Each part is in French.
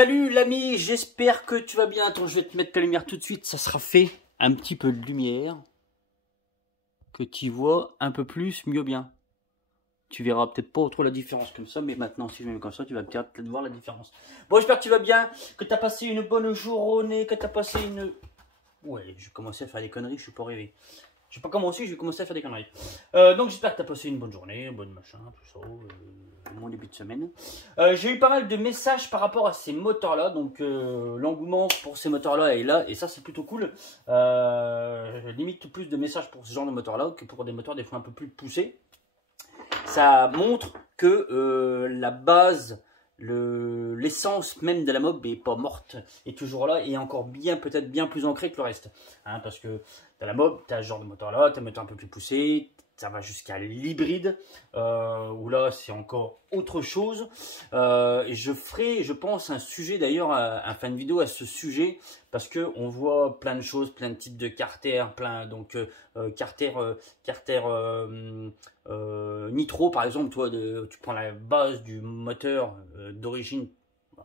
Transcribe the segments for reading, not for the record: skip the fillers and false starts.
Salut l'ami, j'espère que tu vas bien. Attends, je vais te mettre la lumière tout de suite, ça sera fait. Un petit peu de lumière, que tu vois un peu plus, mieux bien. Tu verras peut-être pas trop la différence comme ça, mais maintenant si je mets comme ça, tu vas peut-être voir la différence. Bon, j'espère que tu vas bien, que tu as passé une bonne journée, que tu as passé une... Ouais, je vais commencer à faire des conneries, je suis pas rêvé. Je sais pas commencer, je vais commencer à faire des conneries. Donc j'espère que tu as passé une bonne journée, une bonne machin, tout ça, mon début de semaine. J'ai eu pas mal de messages par rapport à ces moteurs-là, donc l'engouement pour ces moteurs-là est là, et ça c'est plutôt cool. Limite plus de messages pour ce genre de moteur-là que pour des moteurs des fois un peu plus poussés. Ça montre que la base, l'essence même de la mob est pas morte, est toujours là et encore bien, peut-être bien plus ancrée que le reste. Hein, parce que dans la mob, tu as ce genre de moteur là, tu as un moteur un peu plus poussé, ça va jusqu'à l'hybride, où là c'est encore autre chose. Et je ferai, je pense, un sujet d'ailleurs, un fan vidéo à ce sujet, parce que on voit plein de choses, plein de types de carter, plein donc carter nitro par exemple, toi, tu prends la base du moteur d'origine,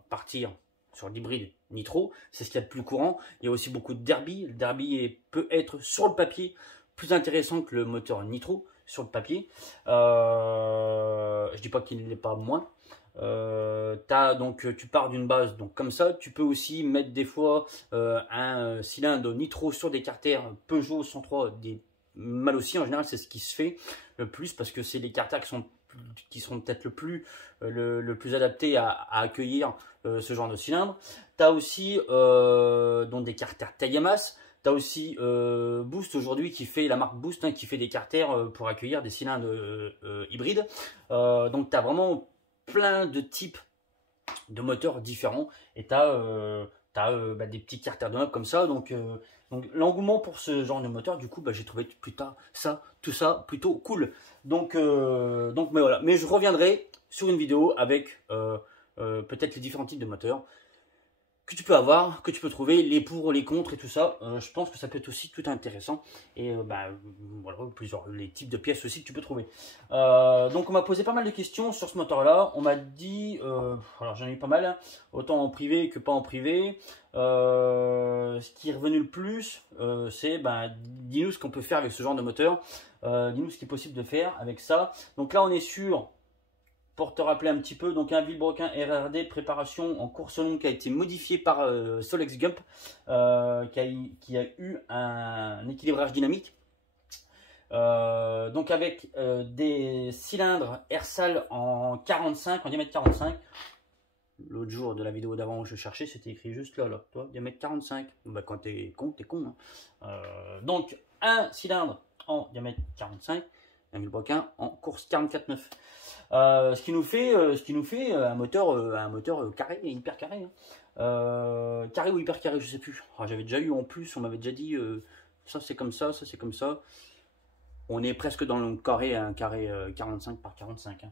partir sur l'hybride nitro, c'est ce qu'il y a de plus courant. Il y a aussi beaucoup de derby. Le derby peut être sur le papier plus intéressant que le moteur nitro sur le papier. Je dis pas qu'il ne l'est pas moins. Donc tu pars d'une base donc comme ça. Tu peux aussi mettre des fois un cylindre nitro sur des carters Peugeot 103, des mal aussi. En général, c'est ce qui se fait le plus parce que c'est les carters qui sont peut-être le plus adaptés à accueillir ce genre de cylindre. Tu as aussi donc des carters taille masse. Tu as aussi Boost aujourd'hui qui fait, la marque Boost, hein, qui fait des carters pour accueillir des cylindres hybrides. Donc tu as vraiment plein de types de moteurs différents et tu as, des petits carters de mob comme ça. Donc l'engouement pour ce genre de moteur, du coup, j'ai trouvé tout ça plutôt cool. Donc mais voilà. Mais je reviendrai sur une vidéo avec peut-être les différents types de moteurs que tu peux avoir, que tu peux trouver, les pour, les contre et tout ça. Je pense que ça peut être aussi tout intéressant. Et voilà, les types de pièces aussi que tu peux trouver. Donc on m'a posé pas mal de questions sur ce moteur-là. On m'a dit, alors j'en ai eu pas mal, hein, autant en privé que pas en privé. Ce qui est revenu le plus, c'est dis-nous ce qu'on peut faire avec ce genre de moteur. Dis-nous ce qui est possible de faire avec ça. Donc là on est sur... Pour te rappeler un petit peu, donc un Villebrequin RRD préparation en course longue qui a été modifié par Solex Gump, qui a eu un équilibrage dynamique. Donc avec des cylindres Ersal en 45, en diamètre 45. L'autre jour de la vidéo d'avant où je cherchais, c'était écrit juste là, toi, diamètre 45. Quand t'es con, t'es con. Hein. Donc un cylindre en diamètre 45, un Villebrequin en course 44,9. Ce qui nous fait un moteur carré, hyper carré. Hein. Carré ou hyper carré, je sais plus. J'avais déjà eu en plus, on m'avait déjà dit ça c'est comme ça c'est comme ça. On est presque dans le carré, un carré 45 par 45.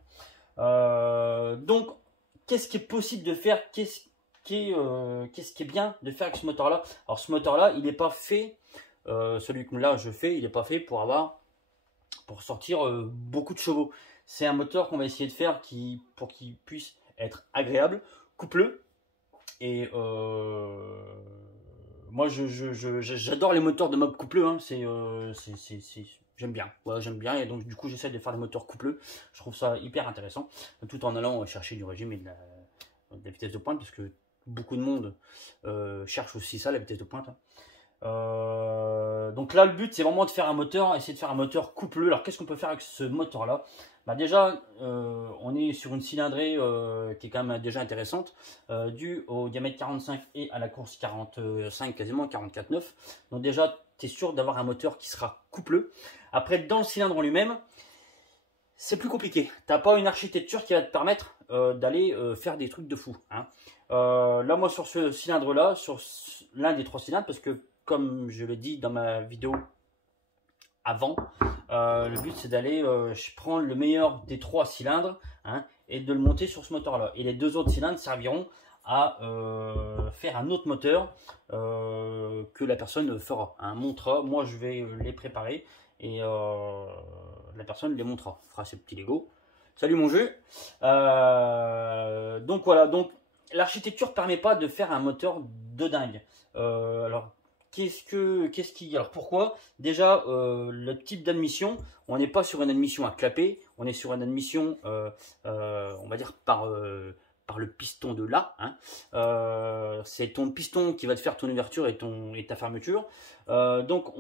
Hein. Donc, qu'est-ce qui est possible de faire? Qu'est-ce qui est bien de faire avec ce moteur-là? Alors, ce moteur-là, il n'est pas fait, celui que là je fais, il n'est pas fait pour sortir beaucoup de chevaux. C'est un moteur qu'on va essayer de faire pour qu'il puisse être agréable, coupleux. Et moi, j'adore les moteurs de mob coupleux. Hein. J'aime bien. Voilà, j'aime bien. Et donc, du coup, j'essaie de faire des moteurs coupleux. Je trouve ça hyper intéressant. Tout en allant chercher du régime et de la vitesse de pointe, parce que beaucoup de monde cherche aussi ça, la vitesse de pointe. Hein. Donc là le but c'est vraiment de faire un moteur, essayer de faire un moteur coupleux. Alors qu'est-ce qu'on peut faire avec ce moteur là? Déjà on est sur une cylindrée qui est quand même déjà intéressante, due au diamètre 45 et à la course 45, quasiment 44,9. Donc déjà tu es sûr d'avoir un moteur qui sera coupleux. Après dans le cylindre en lui-même c'est plus compliqué, t'as pas une architecture qui va te permettre d'aller faire des trucs de fou. Hein. Là moi sur ce cylindre là, sur l'un des trois cylindres, parce que comme je l'ai dit dans ma vidéo avant, le but c'est d'aller prendre le meilleur des trois cylindres, hein, et de le monter sur ce moteur là. Et les deux autres cylindres serviront à faire un autre moteur que la personne fera, hein, montera. Moi je vais les préparer et la personne les montrera, fera ses petits Lego. Salut mon jeu. Donc voilà, donc l'architecture permet pas de faire un moteur de dingue. Alors, alors pourquoi? Déjà, le type d'admission, on n'est pas sur une admission à clapet, on est sur une admission, on va dire par le piston de là. Hein. C'est ton piston qui va te faire ton ouverture et ta fermeture. Donc,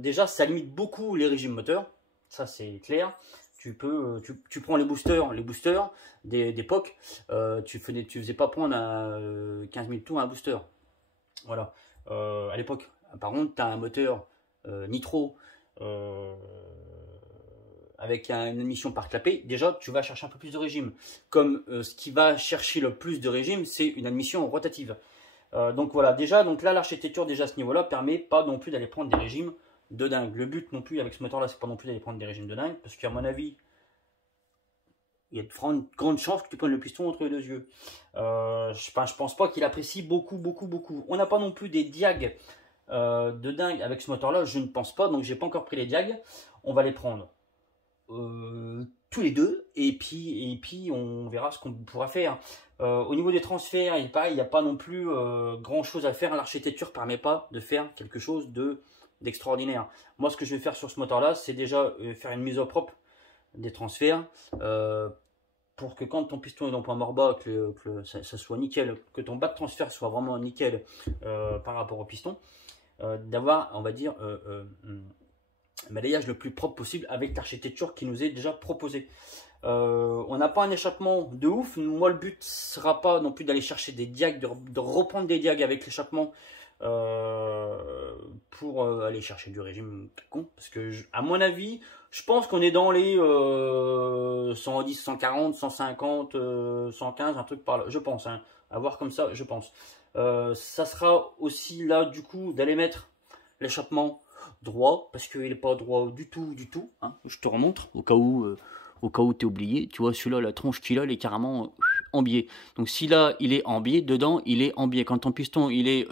déjà, ça limite beaucoup les régimes moteurs. Ça, c'est clair. Tu prends les boosters d'époque, tu faisais pas prendre à 15 000 tours un booster. Voilà. À l'époque. Par contre, tu as un moteur nitro avec une émission par clapet. Déjà, tu vas chercher un peu plus de régime. Comme ce qui va chercher le plus de régime, c'est une admission rotative. Donc voilà, déjà, donc là, l'architecture déjà à ce niveau-là permet pas non plus d'aller prendre des régimes de dingue. Le but non plus avec ce moteur-là, c'est pas non plus d'aller prendre des régimes de dingue, parce qu'à mon avis, il y a de grandes chances que tu prennes le piston entre les deux yeux. Je pense pas qu'il apprécie beaucoup. On n'a pas non plus des diags de dingue avec ce moteur-là, je ne pense pas. Donc, j'ai pas encore pris les diags. On va les prendre tous les deux. Et puis on verra ce qu'on pourra faire. Au niveau des transferts, il n'y a pas non plus grand-chose à faire. L'architecture ne permet pas de faire quelque chose d'extraordinaire. Moi, ce que je vais faire sur ce moteur-là, c'est déjà faire une mise au propre des transferts pour que quand ton piston est dans le point mort bas, que ça soit nickel, que ton bas de transfert soit vraiment nickel par rapport au piston, d'avoir, on va dire, un balayage le plus propre possible avec l'architecture qui nous est déjà proposée. On n'a pas un échappement de ouf. Moi, le but ne sera pas non plus d'aller chercher des diags, de reprendre des diags avec l'échappement pour aller chercher du régime con, parce que à mon avis je pense qu'on est dans les 110, 140, 150, 115, un truc par là, je pense, hein, à voir comme ça, je pense. Ça sera aussi là du coup d'aller mettre l'échappement droit, parce qu'il n'est pas droit du tout, hein. Je te remontre au cas où tu es oublié, tu vois celui-là, la tronche qu'il a, elle est carrément en biais. Donc si là il est en biais, dedans il est en biais. Quand ton piston il est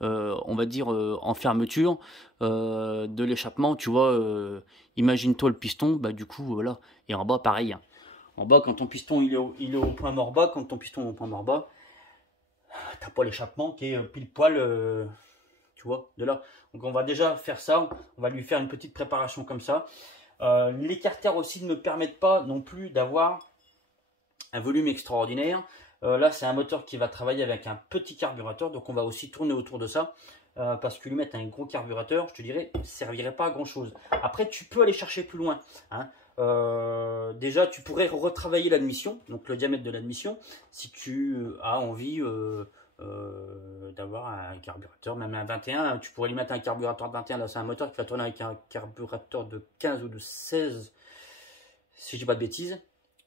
on va dire en fermeture de l'échappement, tu vois, imagine-toi le piston, bah du coup voilà, et en bas pareil. Hein. En bas, quand ton piston il est au point mort bas, quand ton piston est au point mort bas, t'as pas l'échappement qui est pile poil tu vois, de là. Donc on va déjà faire ça, on va lui faire une petite préparation comme ça. Les carters aussi ne permettent pas non plus d'avoir un volume extraordinaire. Là, c'est un moteur qui va travailler avec un petit carburateur, donc on va aussi tourner autour de ça. Parce que lui mettre un gros carburateur, je te dirais, ne servirait pas à grand chose. Après, tu peux aller chercher plus loin. Hein. Déjà, tu pourrais retravailler l'admission, donc le diamètre de l'admission, si tu as envie d'avoir un carburateur, même un 21. Tu pourrais lui mettre un carburateur de 21. Là, c'est un moteur qui va tourner avec un carburateur de 15 ou de 16, si je dis pas de bêtises.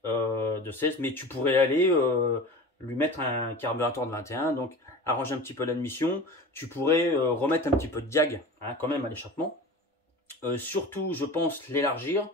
De 16, mais tu pourrais aller lui mettre un carburateur de 21, donc arranger un petit peu l'admission. Tu pourrais remettre un petit peu de diag hein, quand même à l'échappement. Surtout, je pense, l'élargir.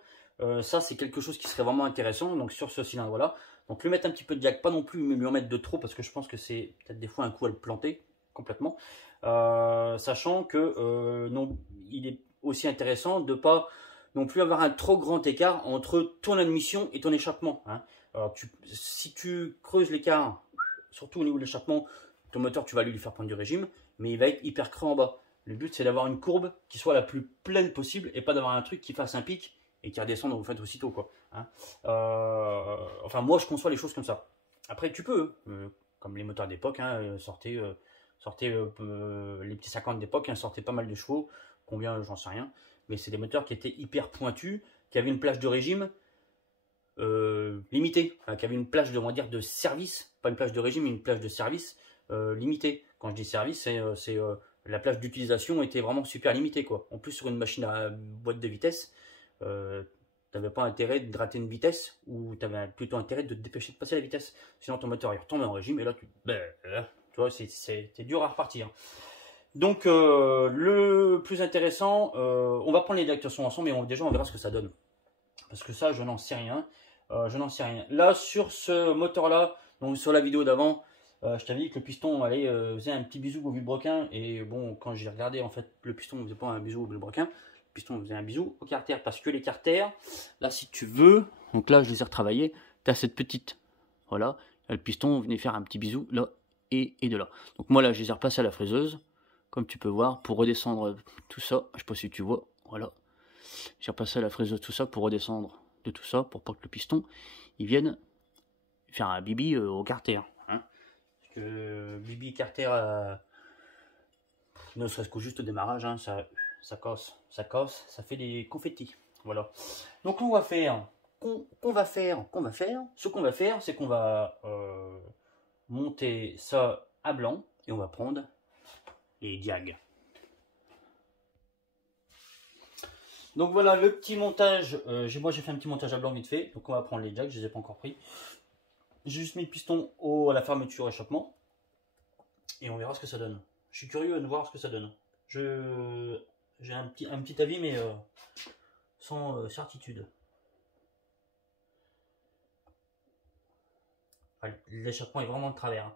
Ça, c'est quelque chose qui serait vraiment intéressant. Donc sur ce cylindre-là, donc lui mettre un petit peu de diag, pas non plus lui en mettre de trop, parce que je pense que c'est peut-être des fois un coup à le planter complètement. Sachant que non, il est aussi intéressant de pas non plus avoir un trop grand écart entre ton admission et ton échappement. Hein. Alors, si tu creuses l'écart, surtout au niveau de l'échappement, ton moteur, tu vas lui faire prendre du régime, mais il va être hyper creux en bas. Le but, c'est d'avoir une courbe qui soit la plus pleine possible et pas d'avoir un truc qui fasse un pic et qui redescende en fait aussitôt. Quoi. Hein. Enfin, moi, je conçois les choses comme ça. Après, tu peux, comme les moteurs d'époque, hein, sortez les petits 50 d'époque, hein, sortaient pas mal de chevaux. Combien, j'en sais rien. Mais c'est des moteurs qui étaient hyper pointus, qui avaient une plage de régime limitée, enfin, qui avaient une plage de service, pas une plage de régime, mais une plage de service limitée. Quand je dis service, c'est la plage d'utilisation était vraiment super limitée. Quoi. En plus, sur une machine à boîte de vitesse, tu n'avais pas intérêt de gratter une vitesse, ou tu avais plutôt intérêt de te dépêcher de passer la vitesse. Sinon, ton moteur il retombe en régime, et là, tu vois, c'est dur à repartir. Donc le plus intéressant, on va prendre les directions ensemble et déjà on verra ce que ça donne. Parce que ça, je n'en sais rien. Là, sur ce moteur-là, donc sur la vidéo d'avant, je t'avais dit que le piston faisait un petit bisou au vilebrequin. Et bon, quand j'ai regardé, en fait, le piston ne faisait pas un bisou au vilebrequin. Le piston faisait un bisou au carter. Parce que les carters, là, si tu veux, donc là, je les ai retravaillés. Tu as cette petite, voilà, le piston venait faire un petit bisou là et de là. Donc moi là, je les ai repassés à la fraiseuse, comme tu peux voir, pour redescendre tout ça. Je sais pas si tu vois, voilà. J'ai repassé à la fraiseuse tout ça pour redescendre de tout ça, pour pas que le piston il vienne faire un bibi au carter. Hein. Parce que bibi carter, ne serait-ce qu'au juste démarrage, hein, ça casse, ça fait des confettis. Voilà. Donc ce qu'on va faire, c'est qu'on va monter ça à blanc et on va prendre les diags. Donc voilà le petit montage. Moi j'ai fait un petit montage à blanc vite fait. Donc on va prendre les diags, je les ai pas encore pris. J'ai juste mis le piston à la fermeture échappement et on verra ce que ça donne. Je suis curieux de voir ce que ça donne. J'ai un petit avis mais sans certitude. Enfin, l'échappement est vraiment de travers. Hein.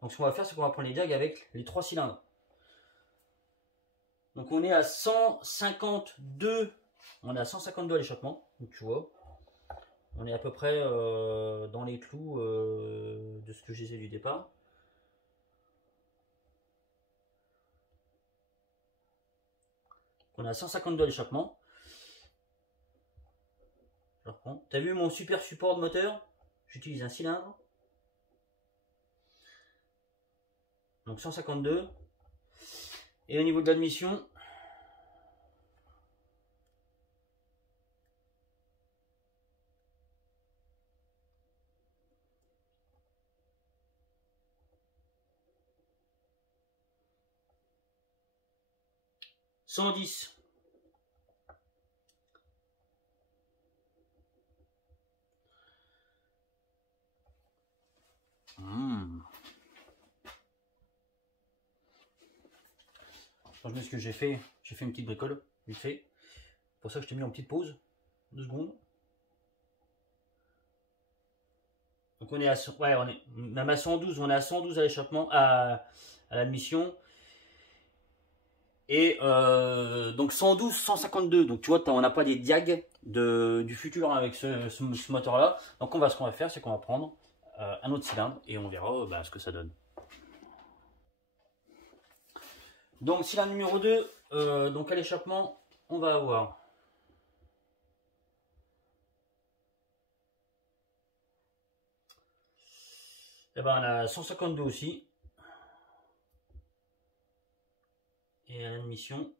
Donc ce qu'on va faire, c'est qu'on va prendre les diags avec les 3 cylindres. Donc on est à 152. On est à 152 à l'échappement. Donc tu vois, on est à peu près dans les clous de ce que j'ai du départ. On est à 152 à l'échappement. Je reprends. T'as vu mon super support de moteur? J'utilise un cylindre. Donc 152. Et au niveau de l'admission, « 110. » Je ce que j'ai fait une petite bricole, vite fait. Pour ça que je t'ai mis en petite pause, 2 secondes. Donc on est à, ouais, on est même à 112, on est à 112 à l'échappement, à l'admission. Et donc 112, 152. Donc tu vois, on n'a pas des diags du futur avec ce moteur là. Donc ce qu'on va faire, c'est qu'on va prendre un autre cylindre et on verra ce que ça donne. Donc cylindre numéro 2, donc à l'échappement, on va avoir on a 152 aussi. Et à l'admission,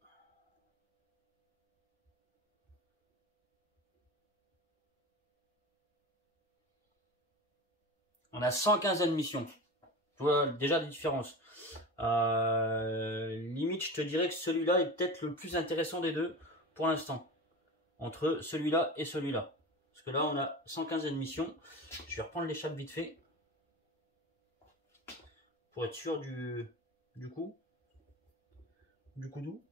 on a 115 admissions. Tu vois déjà des différences. Limite, je te dirais que celui-là est peut-être le plus intéressant des deux pour l'instant. Entre celui-là et celui-là. Parce que là, on a 115 admissions. Je vais reprendre l'échappe vite fait. Pour être sûr du coup. Du coup doux.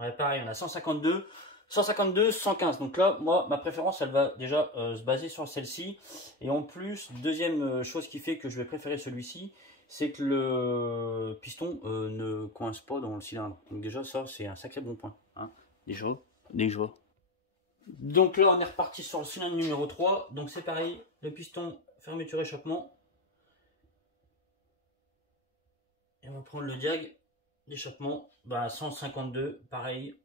Ouais, pareil, on a 152. 152, 115. Donc là, moi, ma préférence, elle va déjà se baser sur celle-ci. Et en plus, deuxième chose qui fait que je vais préférer celui-ci, c'est que le piston ne coince pas dans le cylindre. Donc déjà, ça, c'est un sacré bon point. Hein. Déjà. Donc là, on est reparti sur le cylindre numéro 3. Donc c'est pareil, le piston, fermeture, échappement. Et on va prendre le diag d'échappement. 152, pareil.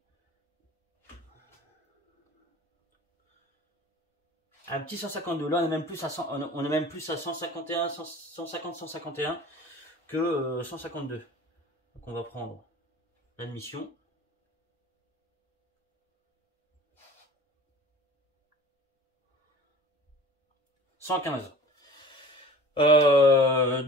Un petit 152, là on est même plus à 151, 150, 151 que 152. Donc on va prendre l'admission. « 115.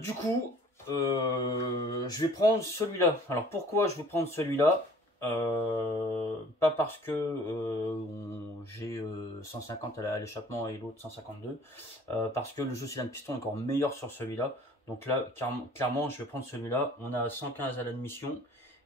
Du coup, je vais prendre celui-là. Alors pourquoi je vais prendre celui-là? Pas parce que j'ai 150 à l'échappement et l'autre 152, parce que le jeu cylindre piston est encore meilleur sur celui-là. Donc là, clairement, je vais prendre celui-là. On a 115 à l'admission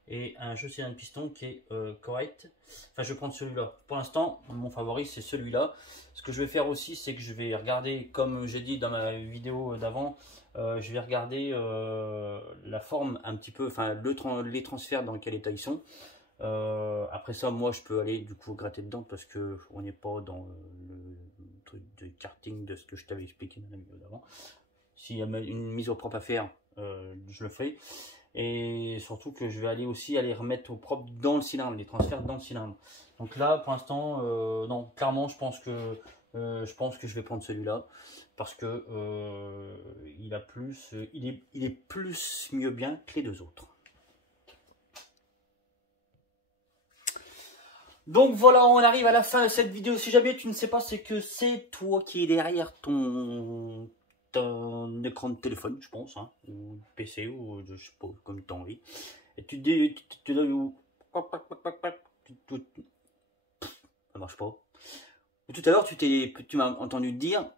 et un jeu cylindre piston qui est correct. Enfin, je vais prendre celui-là. Pour l'instant, mon favori, c'est celui-là. Ce que je vais faire aussi, c'est que je vais regarder, comme j'ai dit dans ma vidéo d'avant, je vais regarder la forme un petit peu, enfin les transferts dans quel état ils sont. Après ça, moi, je peux aller du coup gratter dedans parce que on n'est pas dans le truc de karting de ce que je t'avais expliqué dans la vidéo d'avant. S'il y a une mise au propre à faire, je le ferai. Et surtout que je vais aller aussi remettre au propre dans le cylindre, les transferts dans le cylindre. Donc là, pour l'instant, non, clairement, je pense que je vais prendre celui-là parce que il est plus mieux bien que les deux autres. Donc voilà, on arrive à la fin de cette vidéo. Si jamais tu ne sais pas, c'est que c'est toi qui es derrière ton écran de téléphone, je pense, hein, ou PC, ou je sais pas, comme tu as envie. Et tu te donnes où ça marche pas. Tout à l'heure, tu m'as entendu dire,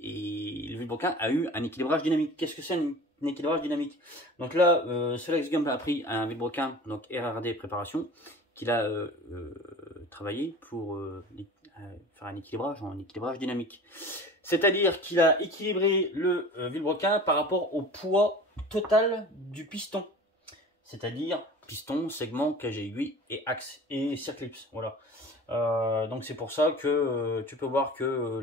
et le vilebrequin a eu un équilibrage dynamique. Qu'est-ce que c'est un équilibrage dynamique? Donc là, Solex Gump a pris un vilebrequin, donc RRD préparation, qu'il a travaillé pour faire un équilibrage en équilibrage dynamique. C'est-à-dire qu'il a équilibré le vilebrequin par rapport au poids total du piston. C'est-à-dire piston, segment, cage aiguille et axe et circlips. Voilà. Donc c'est pour ça que tu peux voir que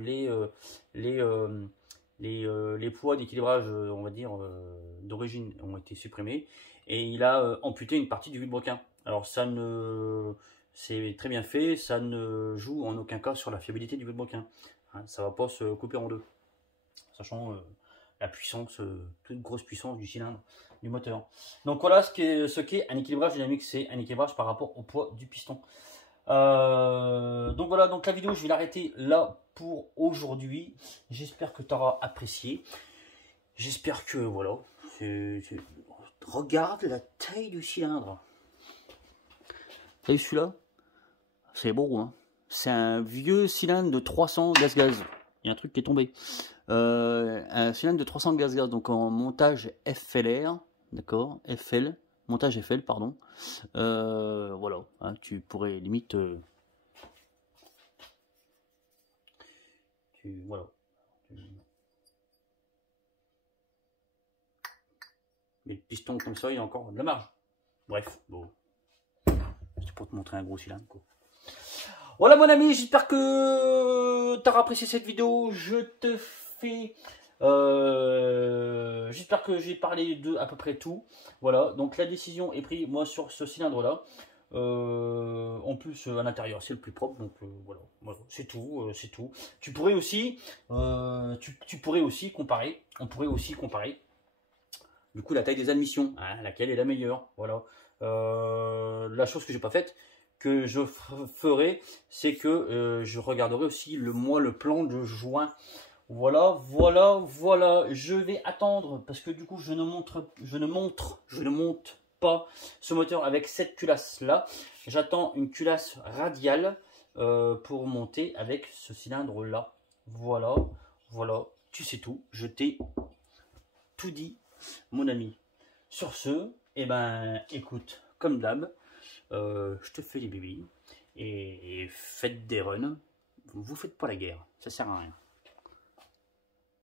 les poids d'équilibrage, on va dire, d'origine ont été supprimés. Et il a amputé une partie du vilebrequin. Alors c'est très bien fait, ça ne joue en aucun cas sur la fiabilité du vilebrequin. Hein, ça ne va pas se couper en deux. Sachant la puissance, toute grosse puissance du cylindre, du moteur. Donc voilà ce qu'est un équilibrage dynamique, c'est un équilibrage par rapport au poids du piston. Donc voilà, donc la vidéo je vais l'arrêter là pour aujourd'hui. J'espère que tu auras apprécié. J'espère que voilà, regarde la taille du cylindre. T'as vu celui-là? C'est beau, hein. C'est un vieux cylindre de 300 gaz-gaz. Il y a un truc qui est tombé. Un cylindre de 300 gaz-gaz, donc en montage FLR, d'accord, montage FL, pardon. Voilà, hein, tu pourrais limite, voilà. Mais le piston comme ça, il y a encore de la marge. Bref, bon, c'est pour te montrer un gros cylindre, quoi. Voilà mon ami, j'espère que tu auras apprécié cette vidéo. Je te fais... j'espère que j'ai parlé de à peu près tout. Voilà, donc la décision est prise, moi, sur ce cylindre-là. En plus, à l'intérieur, c'est le plus propre. Donc voilà, c'est tout, c'est tout. Tu pourrais aussi, tu pourrais aussi comparer. On pourrait aussi comparer. Du coup, la taille des admissions, hein, laquelle est la meilleure. Voilà. La chose que j'ai pas faite, que je ferai, c'est que je regarderai aussi le plan de joint. Voilà. Je vais attendre parce que du coup je ne monte pas ce moteur avec cette culasse là. J'attends une culasse radiale pour monter avec ce cylindre là. Voilà. Tu sais tout. Je t'ai tout dit, mon ami. Sur ce, eh ben, écoute, comme d'hab. Je te fais des bébés et faites des runs. Vous faites pas la guerre, ça sert à rien.